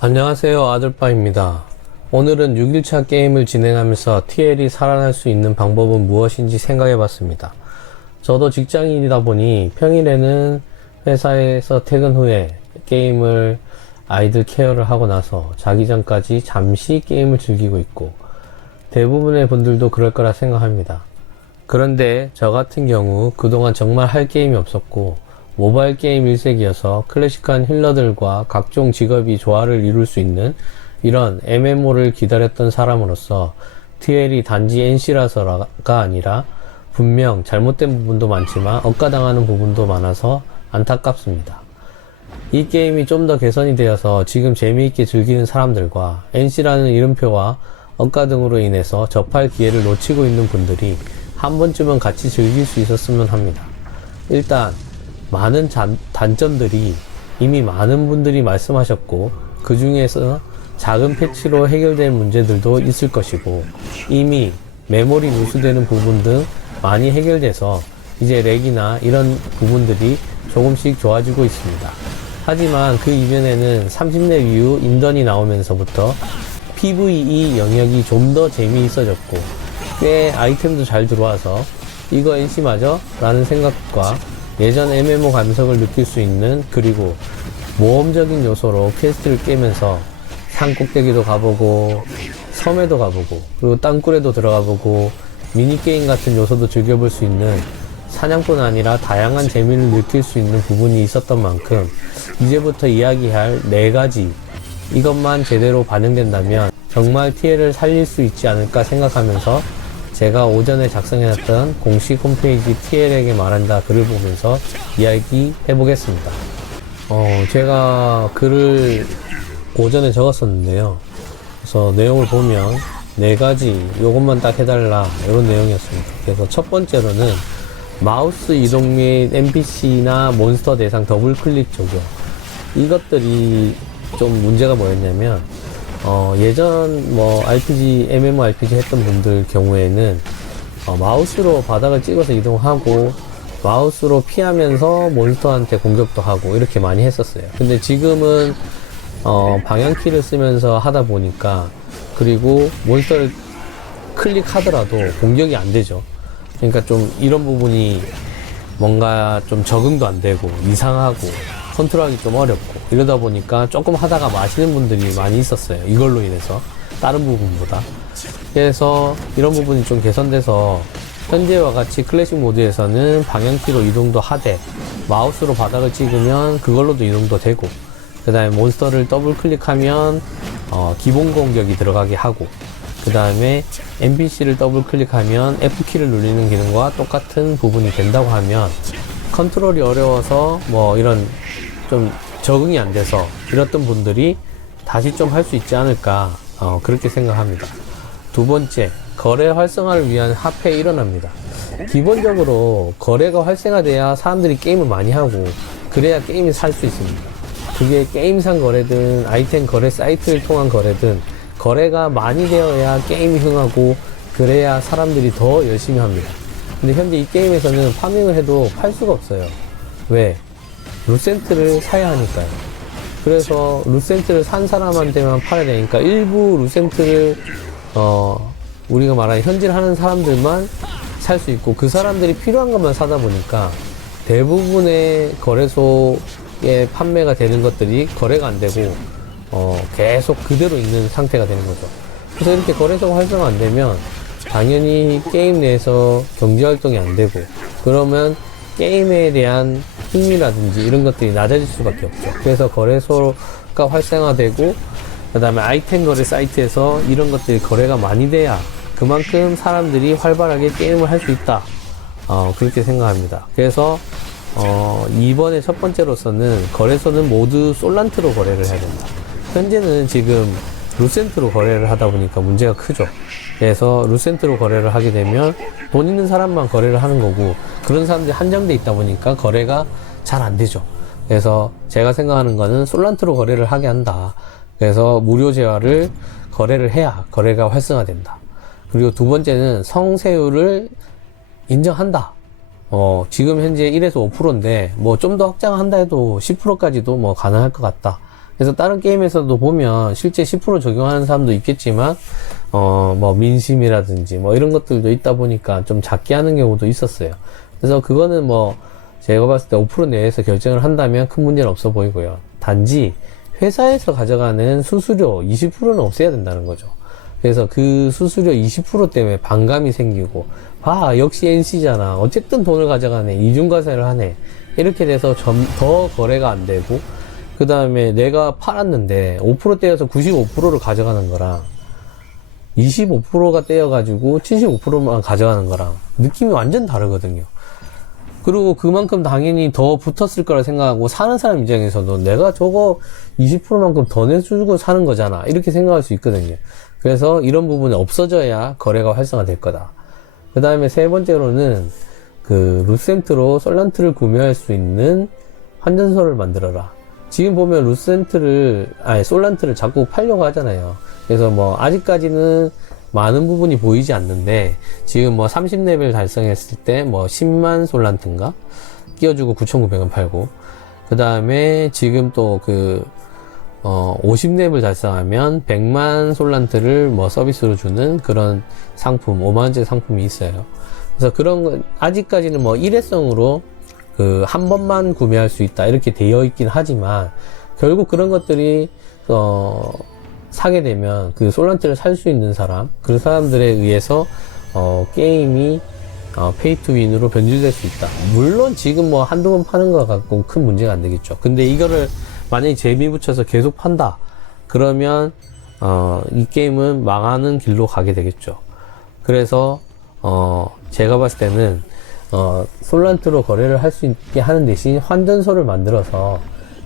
안녕하세요 아들빠입니다. 오늘은 6일차 게임을 진행하면서 TL이 살아날 수 있는 방법은 무엇인지 생각해 봤습니다. 저도 직장인이다 보니 평일에는 회사에서 퇴근 후에 게임을 아이들 케어를 하고 나서 자기 전까지 잠시 게임을 즐기고 있고 대부분의 분들도 그럴 거라 생각합니다. 그런데 저 같은 경우 그동안 정말 할 게임이 없었고 모바일 게임 일색이어서 클래식한 힐러들과 각종 직업이 조화를 이룰 수 있는 이런 MMO를 기다렸던 사람으로서 TL이 단지 NC라서가 아니라 분명 잘못된 부분도 많지만 억가당하는 부분도 많아서 안타깝습니다. 이 게임이 좀 더 개선이 되어서 지금 재미있게 즐기는 사람들과 NC라는 이름표와 억가 등으로 인해서 접할 기회를 놓치고 있는 분들이 한 번쯤은 같이 즐길 수 있었으면 합니다. 일단 많은 잔- 단점들이 이미 많은 분들이 말씀하셨고 그 중에서 작은 패치로 해결될 문제들도 있을 것이고 이미 메모리 누수되는 부분 등 많이 해결돼서 이제 렉이나 이런 부분들이 조금씩 좋아지고 있습니다. 하지만 그 이전에는 30렙 이후 인던이 나오면서부터 PVE 영역이 좀 더 재미있어졌고 꽤 아이템도 잘 들어와서 이거 NC 맞아? 라는 생각과 예전 MMO 감성을 느낄 수 있는 그리고 모험적인 요소로 퀘스트를 깨면서 산 꼭대기도 가보고 섬에도 가보고 그리고 땅굴에도 들어가보고 미니게임 같은 요소도 즐겨볼 수 있는 사냥뿐 아니라 다양한 재미를 느낄 수 있는 부분이 있었던 만큼 이제부터 이야기할 네 가지 이것만 제대로 반영된다면 정말 TL을 살릴 수 있지 않을까 생각하면서 제가 오전에 작성해놨던 공식 홈페이지 TL에게 말한다 글을 보면서 이야기 해 보겠습니다. 어, 제가 글을 오전에 적었었는데요. 그래서 내용을 보면 네 가지 요것만 딱 해달라 이런 내용이었습니다. 그래서 첫 번째로는 마우스 이동 및 NPC나 몬스터 대상 더블 클릭 적용 이것들이 좀 문제가 뭐였냐면 어, 예전 뭐 RPG, MMORPG 했던 분들 경우에는 어, 마우스로 바닥을 찍어서 이동하고 마우스로 피하면서 몬스터한테 공격도 하고 이렇게 많이 했었어요. 근데 지금은 어, 방향키를 쓰면서 하다 보니까 그리고 몬스터를 클릭하더라도 공격이 안 되죠. 그러니까 좀 이런 부분이 뭔가 좀 적응도 안 되고 이상하고 컨트롤하기 좀 어렵고 이러다 보니까 조금 하다가 마시는 분들이 많이 있었어요. 이걸로 인해서 다른 부분보다. 그래서 이런 부분이 좀 개선돼서 현재와 같이 클래식 모드에서는 방향키로 이동도 하되 마우스로 바닥을 찍으면 그걸로도 이동도 되고 그 다음에 몬스터를 더블 클릭하면 어, 기본 공격이 들어가게 하고 그 다음에 NPC를 더블 클릭하면 F키를 누르는 기능과 똑같은 부분이 된다고 하면 컨트롤이 어려워서 뭐 이런 좀 적응이 안 돼서 이랬던 분들이 다시 좀 할 수 있지 않을까 어, 그렇게 생각합니다. 두 번째 거래 활성화를 위한 합회 일어납니다. 기본적으로 거래가 활성화돼야 사람들이 게임을 많이 하고 그래야 게임이 살수 있습니다. 그게 게임상 거래든 아이템 거래 사이트를 통한 거래든 거래가 많이 되어야 게임이 흥하고 그래야 사람들이 더 열심히 합니다. 근데 현재 이 게임에서는 파밍을 해도 팔 수가 없어요. 왜? 루센트를 사야 하니까요. 그래서 루센트를 산 사람한테만 팔아야 되니까 일부 루센트를 어 우리가 말하는 현질하는 사람들만 살 수 있고 그 사람들이 필요한 것만 사다 보니까 대부분의 거래소에 판매가 되는 것들이 거래가 안 되고 어 계속 그대로 있는 상태가 되는 거죠. 그래서 이렇게 거래소가 활성화 안 되면 당연히 게임 내에서 경제 활동이 안 되고 그러면 게임에 대한 흥미라든지 이런 것들이 낮아질 수밖에 없죠. 그래서 거래소가 활성화되고 그 다음에 아이템 거래 사이트에서 이런 것들이 거래가 많이 돼야 그만큼 사람들이 활발하게 게임을 할 수 있다. 어, 그렇게 생각합니다. 그래서 어, 이번에 첫 번째로서는 거래소는 모두 솔란트로 거래를 해야 된다. 현재는 지금 루센트로 거래를 하다 보니까 문제가 크죠. 그래서 루센트로 거래를 하게 되면 돈 있는 사람만 거래를 하는 거고 그런 사람들이 한정돼 있다 보니까 거래가 잘 안 되죠. 그래서 제가 생각하는 거는 솔란트로 거래를 하게 한다. 그래서 무료 재화를 거래를 해야 거래가 활성화된다. 그리고 두 번째는 성세율을 인정한다. 어, 지금 현재 1에서 5%인데, 뭐 좀 더 확장한다 해도 10%까지도 뭐 가능할 것 같다. 그래서 다른 게임에서도 보면 실제 10% 적용하는 사람도 있겠지만 어 뭐 민심이라든지 뭐 이런 것들도 있다 보니까 좀 작게 하는 경우도 있었어요. 그래서 그거는 뭐 제가 봤을 때 5% 내에서 결정을 한다면 큰 문제는 없어 보이고요. 단지 회사에서 가져가는 수수료 20%는 없애야 된다는 거죠. 그래서 그 수수료 20% 때문에 반감이 생기고, 봐, 역시 NC잖아. 어쨌든 돈을 가져가네. 이중과세를 하네. 이렇게 돼서 점, 더 거래가 안 되고, 그 다음에 내가 팔았는데 5% 떼어서 95%를 가져가는 거랑 25%가 떼어가지고 75%만 가져가는 거랑 느낌이 완전 다르거든요. 그리고 그만큼 당연히 더 붙었을 거라 생각하고 사는 사람 입장에서도 내가 저거 20%만큼 더 내주고 사는 거잖아. 이렇게 생각할 수 있거든요. 그래서 이런 부분이 없어져야 거래가 활성화될 거다. 그 다음에 세 번째로는 그 루센트로 솔란트를 구매할 수 있는 환전소를 만들어라. 지금 보면 루센트를, 아니, 솔란트를 자꾸 팔려고 하잖아요. 그래서 뭐, 아직까지는 많은 부분이 보이지 않는데, 지금 뭐 30레벨 달성했을 때 뭐 10만 솔란트인가? 끼워주고 9,900원 팔고, 그 다음에 지금 또 그, 어, 50렙을 달성하면 100만 솔란트를 뭐 서비스로 주는 그런 상품, 5만원짜리 상품이 있어요. 그래서 그런 건 아직까지는 뭐 일회성으로 그 한 번만 구매할 수 있다 이렇게 되어 있긴 하지만 결국 그런 것들이 어 사게 되면 그 솔란트를 살 수 있는 사람 그 사람들에 의해서 어 게임이 어, 페이 투 윈으로 변질될 수 있다. 물론 지금 뭐 한두 번 파는 거 갖고 큰 문제가 안 되겠죠. 근데 이거를 만약에 재미 붙여서 계속 판다. 그러면 어, 이 게임은 망하는 길로 가게 되겠죠. 그래서 어, 제가 봤을 때는 어, 솔란트로 거래를 할 수 있게 하는 대신 환전소를 만들어서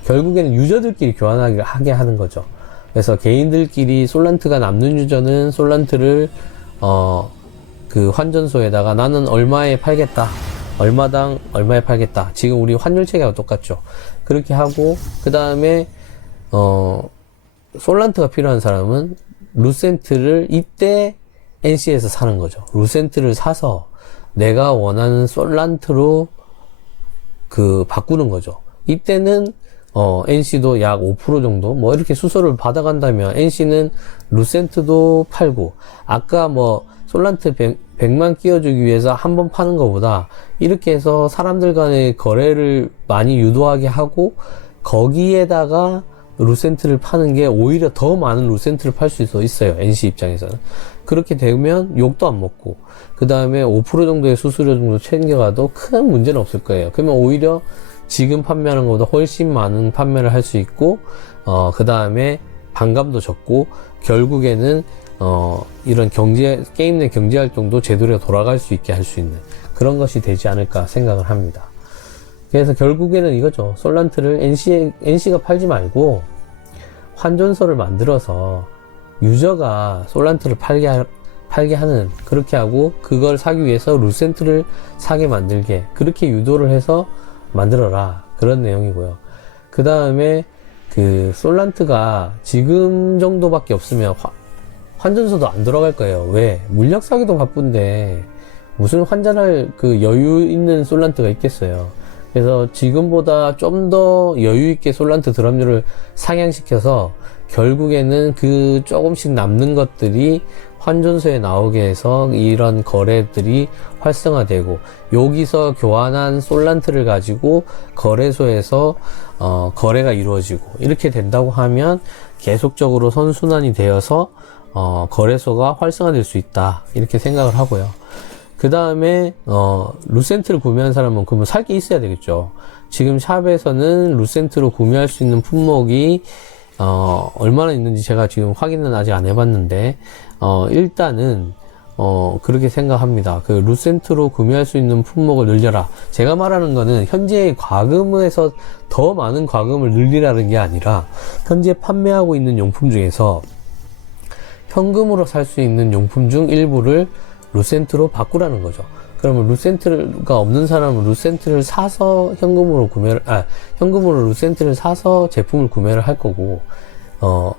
결국에는 유저들끼리 교환하게 하게 하는 거죠. 그래서 개인들끼리 솔란트가 남는 유저는 솔란트를 어, 그 환전소에다가 나는 얼마에 팔겠다. 얼마당 얼마에 팔겠다. 지금 우리 환율 체계가 똑같죠. 그렇게 하고 그 다음에 어 솔란트가 필요한 사람은 루센트를 이때 NC에서 사는 거죠. 루센트를 사서 내가 원하는 솔란트로 그 바꾸는 거죠. 이때는 어, NC도 약 5% 정도, 뭐, 이렇게 수소를 받아간다면, NC는 루센트도 팔고, 아까 뭐, 솔란트 100, 100만 끼워주기 위해서 한 번 파는 것보다, 이렇게 해서 사람들 간의 거래를 많이 유도하게 하고, 거기에다가 루센트를 파는 게 오히려 더 많은 루센트를 팔 수 있어요. NC 입장에서는. 그렇게 되면 욕도 안 먹고, 그 다음에 5% 정도의 수수료 정도 챙겨가도 큰 문제는 없을 거예요. 그러면 오히려 지금 판매하는 것보다 훨씬 많은 판매를 할 수 있고, 어, 그 다음에 반감도 적고, 결국에는, 어, 이런 경제, 게임 내 경제 활동도 제대로 돌아갈 수 있게 할 수 있는 그런 것이 되지 않을까 생각을 합니다. 그래서 결국에는 이거죠. 솔란트를 NC, NC가 팔지 말고, 환전소를 만들어서 유저가 솔란트를 팔게, 하, 팔게 하는, 그렇게 하고, 그걸 사기 위해서 루센트를 사게 만들게, 그렇게 유도를 해서 만들어라. 그런 내용이고요. 그 다음에 그 솔란트가 지금 정도밖에 없으면 화, 환전소도 안 들어갈 거예요. 왜? 물약 사기도 바쁜데 무슨 환전할 그 여유 있는 솔란트가 있겠어요. 그래서 지금보다 좀 더 여유 있게 솔란트 드럼률을 상향시켜서 결국에는 그 조금씩 남는 것들이 환전소에 나오게 해서 이런 거래들이 활성화되고 여기서 교환한 솔란트를 가지고 거래소에서 어, 거래가 이루어지고 이렇게 된다고 하면 계속적으로 선순환이 되어서 어, 거래소가 활성화될 수 있다 이렇게 생각을 하고요. 그 다음에 어, 루센트를 구매한 사람은 그러면 살 게 있어야 되겠죠. 지금 샵에서는 루센트로 구매할 수 있는 품목이 어, 얼마나 있는지 제가 지금 확인은 아직 안 해봤는데, 어, 일단은, 어, 그렇게 생각합니다. 그 루센트로 구매할 수 있는 품목을 늘려라. 제가 말하는 거는 현재 과금에서 더 많은 과금을 늘리라는 게 아니라, 현재 판매하고 있는 용품 중에서 현금으로 살 수 있는 용품 중 일부를 루센트로 바꾸라는 거죠. 그러면 루센트가 없는 사람은 루센트를 사서 현금으로 구매를, 아, 현금으로 루센트를 사서 제품을 구매를 할 거고, 어,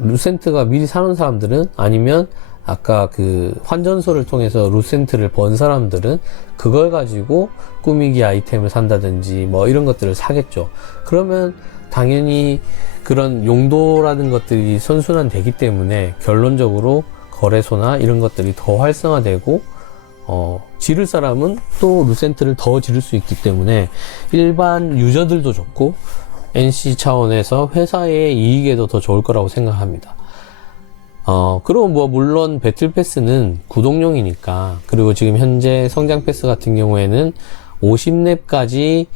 루센트가 미리 사는 사람들은 아니면 아까 그 환전소를 통해서 루센트를 번 사람들은 그걸 가지고 꾸미기 아이템을 산다든지 뭐 이런 것들을 사겠죠. 그러면 당연히 그런 용도라는 것들이 선순환 되기 때문에 결론적으로 거래소나 이런 것들이 더 활성화되고 어, 지를 사람은 또 루센트를 더 지를 수 있기 때문에 일반 유저들도 좋고 NC 차원에서 회사의 이익에도 더 좋을 거라고 생각합니다. 어, 그리고 뭐, 물론 배틀 패스는 구독용이니까, 그리고 지금 현재 성장 패스 같은 경우에는 50렙까지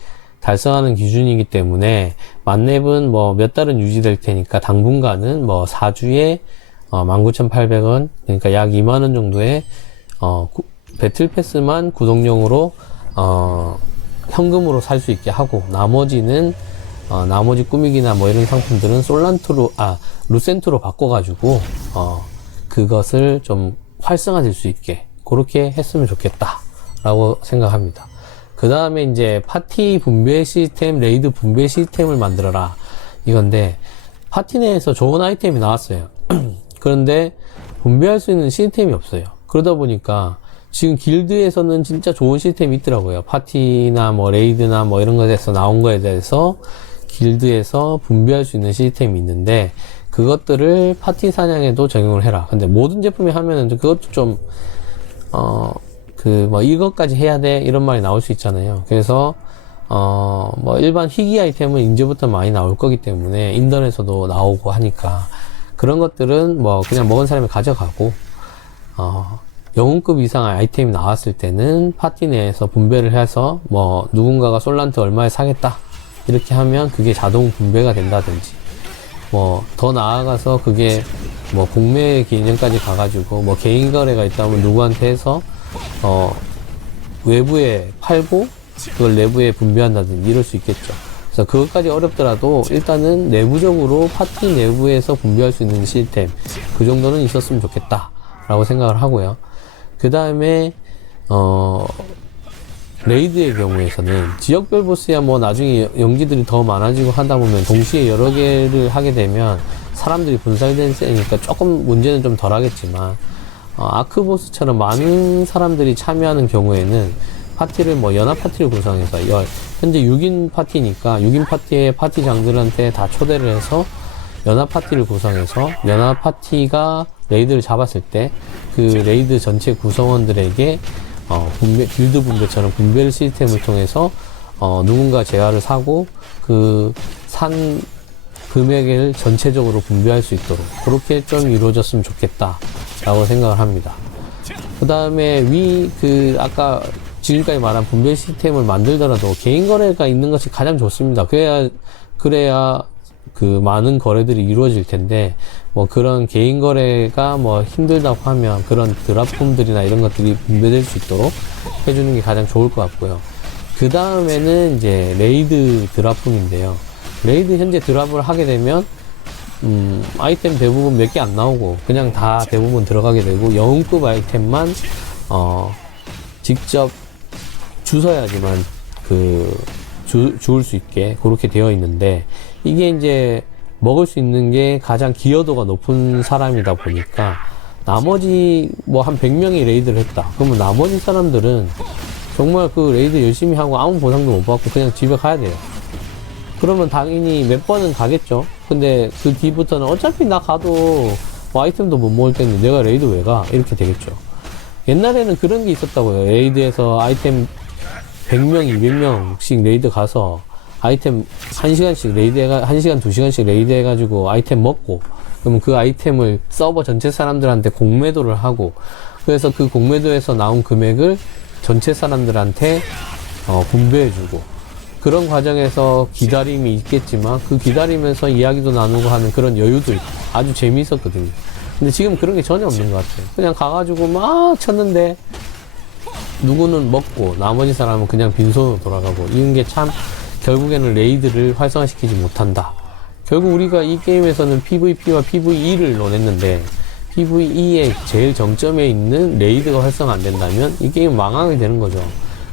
달성하는 기준이기 때문에, 만렙은 뭐 몇 달은 유지될 테니까, 당분간은 뭐 4주에 어, 19,800원, 그러니까 약 2만원 정도의, 어, 구- 배틀 패스만 구독용으로, 어, 현금으로 살 수 있게 하고, 나머지는 어, 나머지 꾸미기나 뭐 이런 상품들은 솔란트로, 아, 루센트로 바꿔가지고, 어, 그것을 좀 활성화될 수 있게, 그렇게 했으면 좋겠다. 라고 생각합니다. 그 다음에 이제 파티 분배 시스템, 레이드 분배 시스템을 만들어라. 이건데, 파티 내에서 좋은 아이템이 나왔어요. 그런데, 분배할 수 있는 시스템이 없어요. 그러다 보니까, 지금 길드에서는 진짜 좋은 시스템이 있더라고요. 파티나 뭐 레이드나 뭐 이런 것에서 나온 거에 대해서 길드에서 분배할 수 있는 시스템이 있는데 그것들을 파티 사냥에도 적용을 해라. 근데 모든 제품에 하면은 그것도 좀 어 그 뭐 이것까지 해야 돼 이런 말이 나올 수 있잖아요. 그래서 어 뭐 일반 희귀 아이템은 이제부터 많이 나올 거기 때문에 인터넷에서도 나오고 하니까 그런 것들은 뭐 그냥 먹은 사람이 가져가고 어, 영웅급 이상의 아이템이 나왔을 때는 파티 내에서 분배를 해서 뭐 누군가가 솔란트 얼마에 사겠다 이렇게 하면 그게 자동 분배가 된다든지 뭐 더 나아가서 그게 뭐 공매 개념까지 가가지고 뭐 개인 거래가 있다면 누구한테 해서 어 외부에 팔고 그걸 내부에 분배한다든지 이럴 수 있겠죠. 그래서 그것까지 어렵더라도 일단은 내부적으로 파티 내부에서 분배할 수 있는 시스템 그 정도는 있었으면 좋겠다라고 생각을 하고요. 그 다음에 어 레이드의 경우에서는 지역별 보스야 뭐 나중에 연기들이 더 많아지고 하다 보면 동시에 여러 개를 하게 되면 사람들이 분산된 세니까 조금 문제는 좀 덜 하겠지만 어, 아크 보스처럼 많은 사람들이 참여하는 경우에는 파티를 뭐 연합 파티를 구성해서 열, 현재 6인 파티니까 6인 파티의 파티장들한테 다 초대를 해서 연합 파티를 구성해서 연합 파티가 레이드를 잡았을 때 그 레이드 전체 구성원들에게 어, 분배, 빌드 분배처럼 분별 시스템을 통해서 어, 누군가 재화를 사고 그 산 금액을 전체적으로 분배할 수 있도록 그렇게 좀 이루어졌으면 좋겠다라고 생각을 합니다. 그 다음에 위, 그, 아까 지금까지 말한 분별 시스템을 만들더라도 개인 거래가 있는 것이 가장 좋습니다. 그래야, 그래야 그 많은 거래들이 이루어질 텐데, 뭐 그런 개인 거래가 뭐 힘들다고 하면 그런 드랍품들이나 이런 것들이 분배될 수 있도록 해주는 게 가장 좋을 것 같고요. 그 다음에는 이제 레이드 드랍품인데요. 레이드 현재 드랍을 하게 되면 음, 아이템 대부분 몇 개 안 나오고 그냥 다 대부분 들어가게 되고 영웅급 아이템만 어, 직접 주워야지만 그 주, 주울 수 있게 그렇게 되어 있는데 이게 이제 먹을 수 있는 게 가장 기여도가 높은 사람이다 보니까 나머지 뭐 한 100명이 레이드를 했다. 그러면 나머지 사람들은 정말 그 레이드 열심히 하고 아무 보상도 못 받고 그냥 집에 가야 돼요. 그러면 당연히 몇 번은 가겠죠. 근데 그 뒤부터는 어차피 나 가도 뭐 아이템도 못 먹을 텐데 내가 레이드 왜 가? 이렇게 되겠죠. 옛날에는 그런 게 있었다고요. 레이드에서 아이템 100명, 200명씩 레이드 가서 아이템 1시간씩 레이드 해가, 1시간, 2시간씩 레이드 해가지고 아이템 먹고, 그러면 그 아이템을 서버 전체 사람들한테 공매도를 하고, 그래서 그 공매도에서 나온 금액을 전체 사람들한테 어, 분배해주고, 그런 과정에서 기다림이 있겠지만, 그 기다리면서 이야기도 나누고 하는 그런 여유도 있고, 아주 재미있었거든요. 근데 지금 그런 게 전혀 없는 것 같아요. 그냥 가가지고 막 쳤는데, 누구는 먹고 나머지 사람은 그냥 빈손으로 돌아가고 이런 게참 결국에는 레이드를 활성화시키지 못한다. 결국 우리가 이 게임에서는 PVP와 PVE를 논했는데 PVE의 제일 정점에 있는 레이드가 활성화 안 된다면 이 게임 망하게 되는 거죠.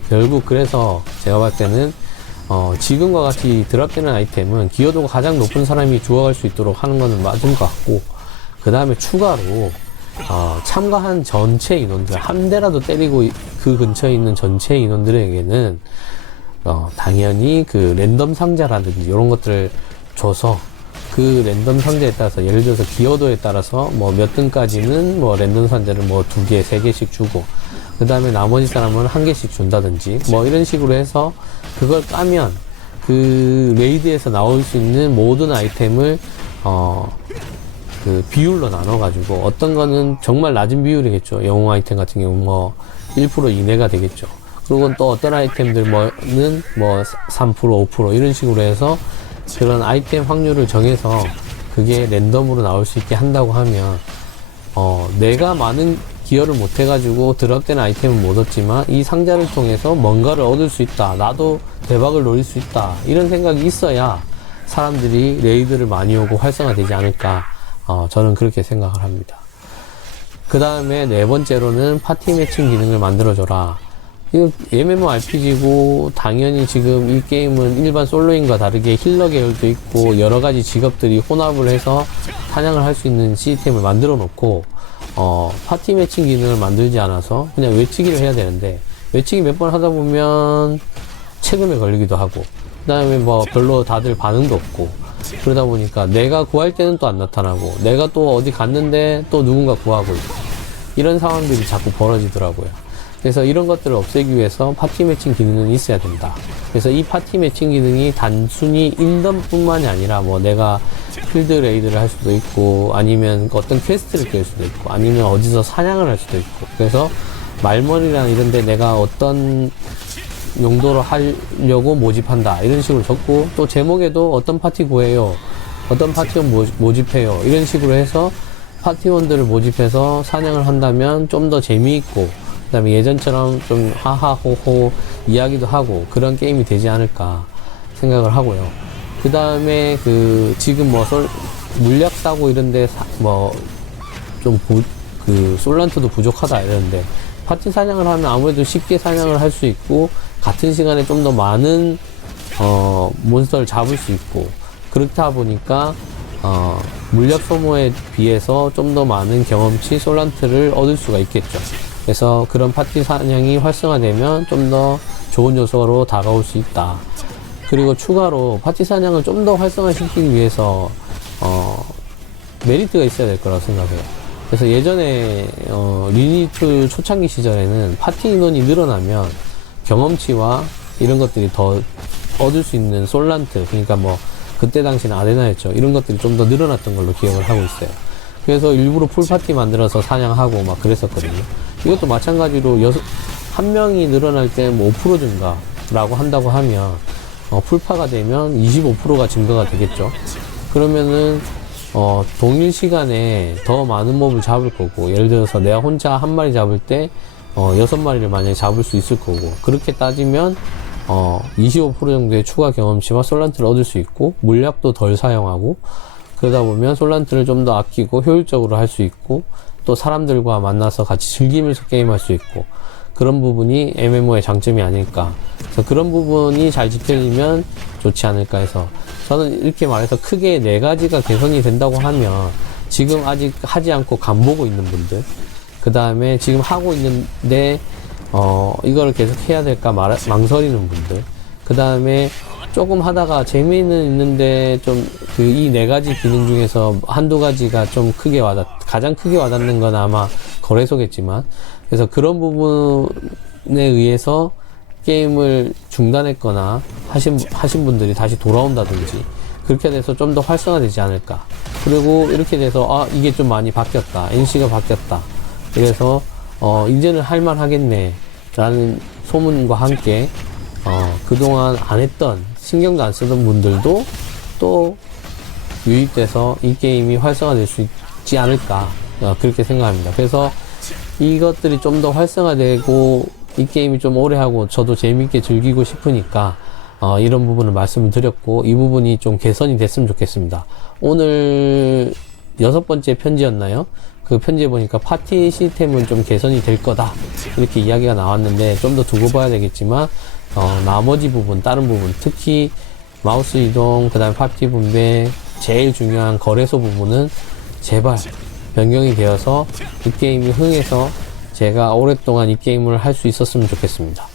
결국 그래서 제가 봤을 때는 어, 지금과 같이 드랍되는 아이템은 기여도가 가장 높은 사람이 주워갈 수 있도록 하는 것은 맞은 것 같고 그 다음에 추가로 어, 참가한 전체 인원들 한 대라도 때리고 이- 그 근처에 있는 전체 인원들에게는 어, 당연히 그 랜덤 상자라든지 이런 것들을 줘서 그 랜덤 상자에 따라서 예를 들어서 기여도에 따라서 뭐 몇 등까지는 뭐 랜덤 상자를 뭐 두 개, 세 개씩 주고 그 다음에 나머지 사람은 한 개씩 준다든지 뭐 이런 식으로 해서 그걸 까면 그 레이드에서 나올 수 있는 모든 아이템을 어, 그 비율로 나눠가지고 어떤 거는 정말 낮은 비율이겠죠. 영웅 아이템 같은 경우 뭐 1% 이내가 되겠죠. 그리고 또 어떤 아이템들 뭐는 뭐 3%, 5% 이런 식으로 해서 그런 아이템 확률을 정해서 그게 랜덤으로 나올 수 있게 한다고 하면 어, 내가 많은 기여를 못 해가지고 드랍되는 아이템은 못 얻지만 이 상자를 통해서 뭔가를 얻을 수 있다. 나도 대박을 노릴 수 있다. 이런 생각이 있어야 사람들이 레이드를 많이 오고 활성화되지 않을까. 어, 저는 그렇게 생각을 합니다. 그 다음에 네 번째로는 파티 매칭 기능을 만들어줘라. 이거 MMORPG고 당연히 지금 이 게임은 일반 솔로인과 다르게 힐러 계열도 있고 여러 가지 직업들이 혼합을 해서 사냥을 할 수 있는 시스템을 만들어 놓고 어, 파티 매칭 기능을 만들지 않아서 그냥 외치기를 해야 되는데 외치기 몇 번 하다 보면 책임에 걸리기도 하고 그 다음에 뭐 별로 다들 반응도 없고 그러다 보니까 내가 구할 때는 또 안 나타나고 내가 또 어디 갔는데 또 누군가 구하고 있고 이런 상황들이 자꾸 벌어지더라고요. 그래서 이런 것들을 없애기 위해서 파티 매칭 기능은 있어야 된다. 그래서 이 파티 매칭 기능이 단순히 인덤뿐만이 아니라 뭐 내가 필드 레이드를 할 수도 있고 아니면 어떤 퀘스트를 깰 수도 있고 아니면 어디서 사냥을 할 수도 있고 그래서 말머리나 이런 데 내가 어떤 용도로 하려고 모집한다 이런 식으로 적고 또 제목에도 어떤 파티 구해요 어떤 파티원 모- 모집해요 이런 식으로 해서 파티원들을 모집해서 사냥을 한다면 좀 더 재미있고 그 다음에 예전처럼 좀 하하호호 이야기도 하고 그런 게임이 되지 않을까 생각을 하고요 그 다음에 그 지금 뭐 솔- 물약 사고 이런데 뭐좀 그 솔란트도 부족하다 이러는데 파티 사냥을 하면 아무래도 쉽게 사냥을 할 수 있고 같은 시간에 좀 더 많은 어 몬스터를 잡을 수 있고 그렇다 보니까 어 물약 소모에 비해서 좀 더 많은 경험치 솔란트를 얻을 수가 있겠죠. 그래서 그런 파티 사냥이 활성화되면 좀 더 좋은 요소로 다가올 수 있다. 그리고 추가로 파티 사냥을 좀 더 활성화시키기 위해서 어 메리트가 있어야 될 거라고 생각해요. 그래서 예전에 어, 리니트 초창기 시절에는 파티 인원이 늘어나면 경험치와 이런 것들이 더 얻을 수 있는 솔란트 그러니까 뭐 그때 당시는 아레나였죠. 이런 것들이 좀 더 늘어났던 걸로 기억을 하고 있어요. 그래서 일부러 풀파티 만들어서 사냥하고 막 그랬었거든요. 이것도 마찬가지로 여섯, 한 명이 늘어날 때 뭐 5% 증가라고 한다고 하면 어, 풀파가 되면 25%가 증가가 되겠죠. 그러면은 어, 동일 시간에 더 많은 몹을 잡을 거고, 예를 들어서 내가 혼자 한 마리 잡을 때, 어, 여섯 마리를 만약에 잡을 수 있을 거고, 그렇게 따지면, 어, 25% 정도의 추가 경험치와 솔란트를 얻을 수 있고, 물약도 덜 사용하고, 그러다 보면 솔란트를 좀 더 아끼고 효율적으로 할 수 있고, 또 사람들과 만나서 같이 즐기면서 게임할 수 있고, 그런 부분이 MMO의 장점이 아닐까. 그래서 그런 부분이 잘 지켜지면 좋지 않을까 해서 저는 이렇게 말해서 크게 네 가지가 개선이 된다고 하면 지금 아직 하지 않고 간보고 있는 분들, 그 다음에 지금 하고 있는데 어 이거를 계속 해야 될까 말, 망설이는 분들, 그 다음에 조금 하다가 재미는 있는데 좀 그 이 네 가지 기능 중에서 한두 가지가 좀 크게 와닿 가장 크게 와닿는 건 아마 거래소겠지만. 그래서 그런 부분에 의해서 게임을 중단했거나 하신 하신 분들이 다시 돌아온다든지 그렇게 돼서 좀 더 활성화되지 않을까. 그리고 이렇게 돼서 아 이게 좀 많이 바뀌었다. NC가 바뀌었다. 그래서 어 이제는 할만하겠네. 라는 소문과 함께 어 그동안 안 했던 신경도 안 쓰던 분들도 또 유입돼서 이 게임이 활성화될 수 있지 않을까 어, 그렇게 생각합니다. 그래서 이것들이 좀 더 활성화되고 이 게임이 좀 오래 하고 저도 재밌게 즐기고 싶으니까 어, 이런 부분을 말씀을 드렸고 이 부분이 좀 개선이 됐으면 좋겠습니다. 오늘 여섯 번째 편지였나요? 그 편지에 보니까 파티 시스템은 좀 개선이 될 거다 이렇게 이야기가 나왔는데 좀 더 두고 봐야 되겠지만 어, 나머지 부분 다른 부분 특히 마우스 이동 그 다음에 파티 분배 제일 중요한 거래소 부분은 제발 변경이 되어서 이 게임이 흥해서 제가 오랫동안 이 게임을 할 수 있었으면 좋겠습니다.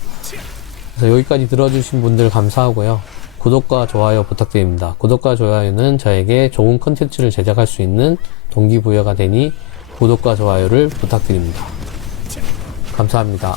그래서 여기까지 들어주신 분들 감사하고요. 구독과 좋아요 부탁드립니다. 구독과 좋아요는 저에게 좋은 컨텐츠를 제작할 수 있는 동기부여가 되니 구독과 좋아요를 부탁드립니다. 감사합니다.